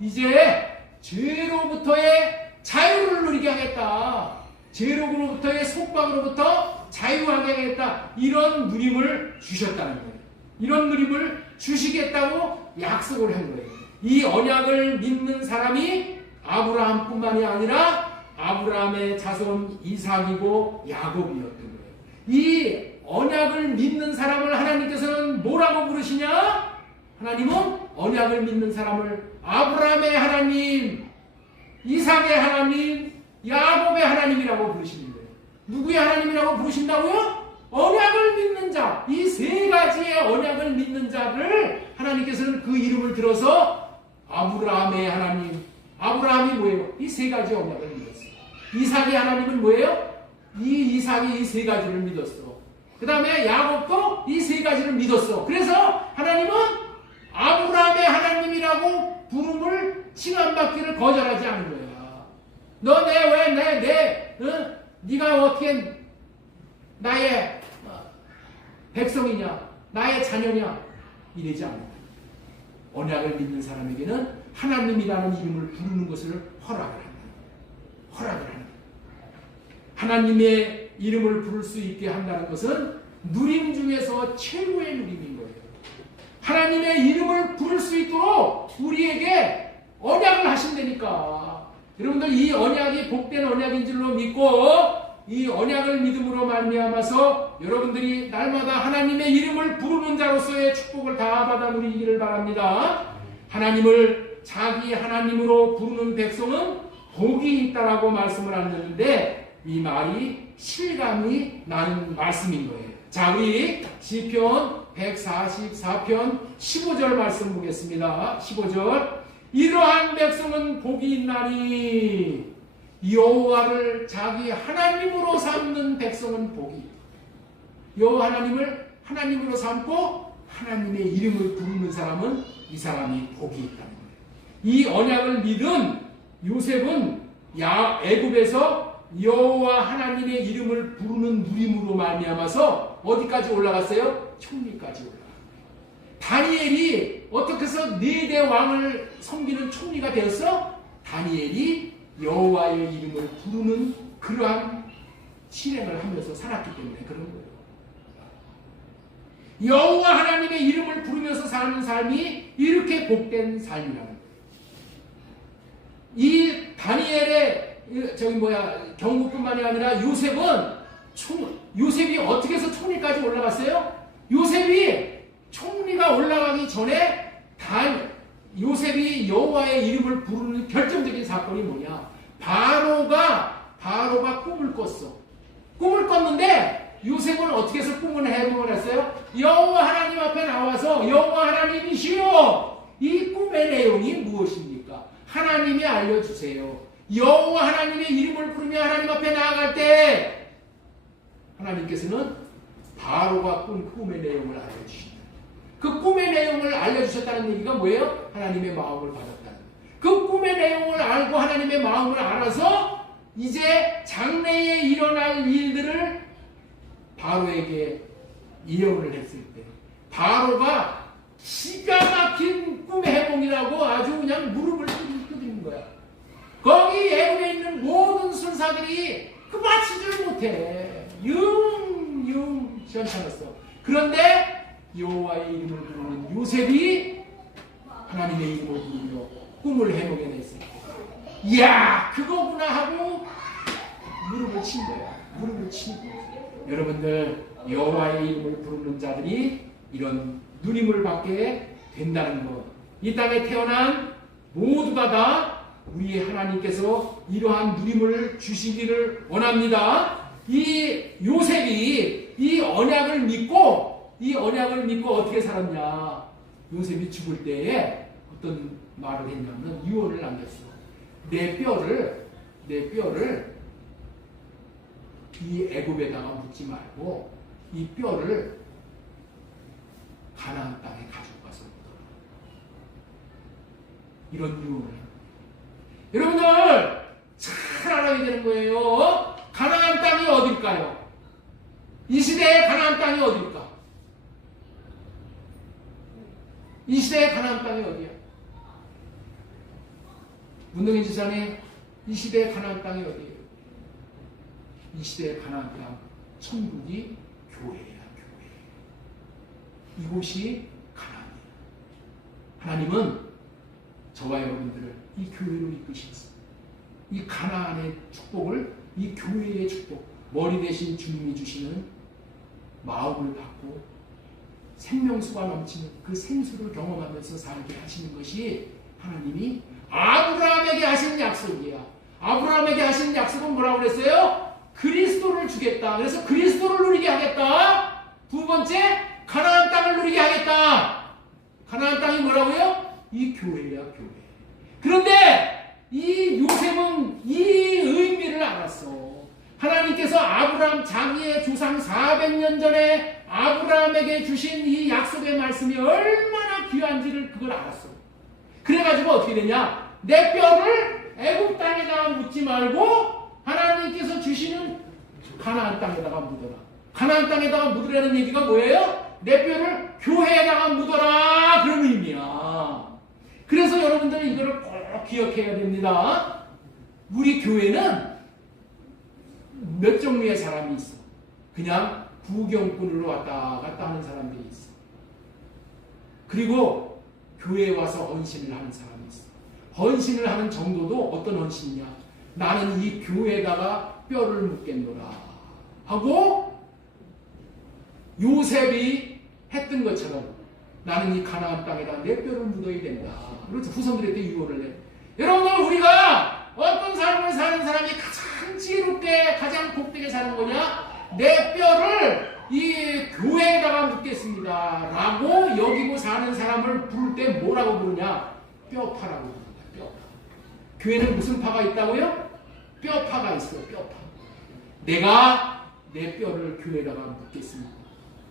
이제 죄로부터의 자유를 누리게 하겠다. 죄로부터의 속박으로부터 자유하게 하겠다. 이런 누림을 주셨다는 거예요. 이런 누림을 주시겠다고 약속을 한 거예요. 이 언약을 믿는 사람이 아브라함뿐만이 아니라 아브라함의 자손 이삭이고 야곱이었던 거예요. 이 언약을 믿는 사람을 하나님께서는 뭐라고 부르시냐? 하나님은 언약을 믿는 사람을 아브라함의 하나님, 이삭의 하나님, 야곱의 하나님이라고 부르시는 거예요. 누구의 하나님이라고 부르신다고요? 언약을 믿는 자, 이 세 가지의 언약을 믿는 자를 하나님께서는 그 이름을 들어서 아브라함의 하나님, 아브라함이 뭐예요? 이 세 가지 언약을 믿었어. 이삭의 하나님은 뭐예요? 이 이삭이 이 세 가지를 믿었어. 그 다음에 야곱도 이 세 가지를 믿었어. 그래서 하나님은 아브라함의 하나님이라고 부름을 칭함받기를 거절하지 않은 거야. 너 네가 어떻게 나의 백성이냐, 나의 자녀냐 이러지 않는다. 언약을 믿는 사람에게는 하나님이라는 이름을 부르는 것을 허락을 한다. 하나님의 이름을 부를 수 있게 한다는 것은 누림 중에서 최고의 누림인 거예요. 하나님의 이름을 부를 수 있도록 우리에게 언약을 하신다니까. 여러분들 이 언약이 복된 언약인 줄로 믿고 이 언약을 믿음으로 말미암아서 여러분들이 날마다 하나님의 이름을 부르는 자로서의 축복을 다 받아 누리기를 바랍니다. 하나님을 자기 하나님으로 부르는 백성은 복이 있다라고 말씀을 하는데 이 말이 실감이 나는 말씀인 거예요. 자, 우리 시편 144편 15절 말씀 보겠습니다. 15절. 이러한 백성은 복이 있나니 여호와를 자기 하나님으로 삼는 백성은 복이 있다. 여호와 하나님을 하나님으로 삼고 하나님의 이름을 부르는 사람은 이 사람이 복이 있다는 거예요. 이 언약을 믿은 요셉은 애굽에서 여호와 하나님의 이름을 부르는 누림으로 말미암아서 어디까지 올라갔어요? 총리까지 올라갔어요. 다니엘이 어떻게 해서 4대 왕을 섬기는 총리가 되었어? 다니엘이 여호와의 이름을 부르는 그러한 실행을 하면서 살았기 때문에 그런 거예요. 여호와 하나님의 이름을 부르면서 사는 삶이 이렇게 복된 삶이라는 거예요. 이 다니엘의 경고뿐만이 아니라 요셉이 어떻게 해서 총리까지 올라갔어요? 요셉이 총리가 올라가기 전에 요셉이 여호와의 이름을 부르는 결정적인 사건이 뭐냐? 바로가 꿈을 꿨어. 꿈을 꿨는데 요셉은 어떻게 해서 꿈을 해몽을 했어요? 여호와 하나님 앞에 나와서 여호와 하나님이시여, 이 꿈의 내용이 무엇입니까? 하나님이 알려주세요. 여호와 하나님의 이름을 부르며 하나님 앞에 나아갈 때 하나님께서는 바로가 꾼 꿈의 내용을 알려주신다. 그 꿈의 내용을 알려주셨다는 얘기가 뭐예요? 하나님의 마음을 받았다는 거예요. 그 꿈의 내용을 알고 하나님의 마음을 알아서 이제 장래에 일어날 일들을 바로에게 예언을 했을 때 바로가 기가 막힌 꿈의 해몽이라고 아주 그냥 무릎을 꿇는 거야. 거기 애굽에 있는 모든 순사들이 그 맞히질 못해. 융 시원찮았어. 그런데 여호와의 이름을 부르는 요셉이 하나님의 이름을 부르며 꿈을 해몽해냈을 때, 이야 그거구나 하고 무릎을 친 거야. 무릎을 치고. 여러분들, 여호와의 이름을 부르는 자들이 이런 누림을 받게 된다는 것. 이 땅에 태어난 모두가 다 우리 하나님께서 이러한 누림을 주시기를 원합니다. 이 요셉이 이 언약을 믿고 어떻게 살았냐? 요셉이 죽을 때에 어떤 말을 했냐면 유언을 남겼어. 내 뼈를 이 애굽에다가 묻지 말고 이 뼈를 가나안 땅에 가지고 가서 묻어라. 이런 유언을 합니다. 여러분들 잘 알아야 되는 거예요. 가나안 땅이 어딜까요? 이 시대의 가나안 땅이 어딜까? 이 시대의 가나안 땅이 어디야? 문동인 지사님, 이 시대의 가나안 땅이 어디예요? 이 시대의 가나안 땅, 천국이 교회야, 교회. 이곳이 가나안이야. 하나님은 저와 여러분들을 이 교회로 이끄셨어. 이 가나안의 축복을, 이 교회의 축복, 머리 대신 주님이 주시는 마음을 받고 생명수가 넘치는 그 생수를 경험하면서 살게 하시는 것이 하나님이 아브라함에게 하신 약속이야. 아브라함에게 하신 약속은 뭐라고 그랬어요? 그리스도를 주겠다. 그래서 그리스도를 누리게 하겠다. 두 번째, 가나안 땅을 누리게 하겠다. 가나안 땅이 뭐라고요? 이 교회야, 교회. 그런데 이 요셉은 이 의미를 알았어. 하나님께서 아브라함 자기의 조상 400년 전에 아브라함에게 주신 이 약속의 말씀이 얼마나 귀한지를 그걸 알았어. 그래가지고 어떻게 되냐? 내 뼈를 애굽 땅에다가 묻지 말고 하나님께서 주시는 가나안 땅에다가 묻어라. 가나안 땅에다가 묻으라는 얘기가 뭐예요? 내 뼈를 교회에다가 묻어라, 그런 의미야. 그래서 여러분들은 이거를 꼭 기억해야 됩니다. 우리 교회는 몇 종류의 사람이 있어. 그냥 구경꾼으로 왔다 갔다 하는 사람들이 있어. 그리고 교회에 와서 헌신을 하는 사람이 있어. 헌신을 하는 정도도 어떤 헌신이냐? 나는 이 교회에다가 뼈를 묻겠노라 하고 요셉이 했던 것처럼 나는 이 가나안 땅에다 내 뼈를 묻어야 된다. 그래서 후손들한테 유언을 해. 여러분들, 우리가 어떤 삶을 사는 사람이 가장 지혜롭게, 가장 복되게 사는 거냐? 내 뼈를 이 교회에다가 묻겠습니다 라고 여기고 사는 사람을 부를 때 뭐라고 부르냐? 뼈파라고 부른다. 뼈파. 교회는 무슨 파가 있다고요? 뼈파가 있어. 뼈파. 내가 내 뼈를 교회에다가 묻겠습니다.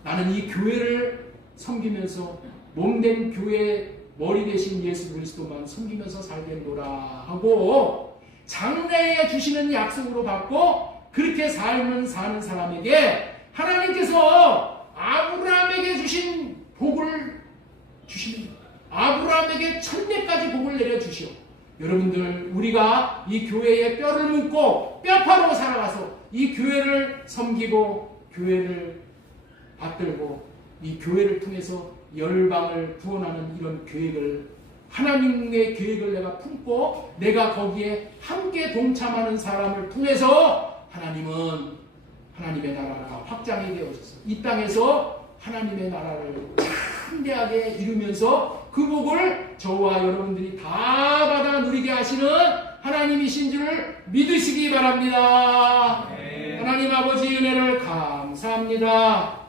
나는 이 교회를 섬기면서 몸된 교회 머리 대신 예수 그리스도만 섬기면서 살겠노라 하고 장래에 주시는 약속으로 받고 그렇게 삶을 사는 사람에게 하나님께서 아브라함에게 주신 복을 주시는 거예요. 아브라함에게 천대까지 복을 내려주시오. 여러분들, 우리가 이 교회에 뼈를 묻고 뼈파로 살아가서 이 교회를 섬기고 교회를 받들고 이 교회를 통해서 열방을 구원하는 이런 계획을, 하나님의 계획을 내가 품고 내가 거기에 함께 동참하는 사람을 통해서 하나님은 하나님의 나라가 확장이 되어져서 이 땅에서 하나님의 나라를 창대하게 이루면서 그 복을 저와 여러분들이 다 받아 누리게 하시는 하나님이신 줄 믿으시기 바랍니다. 하나님 아버지 은혜를 감사합니다.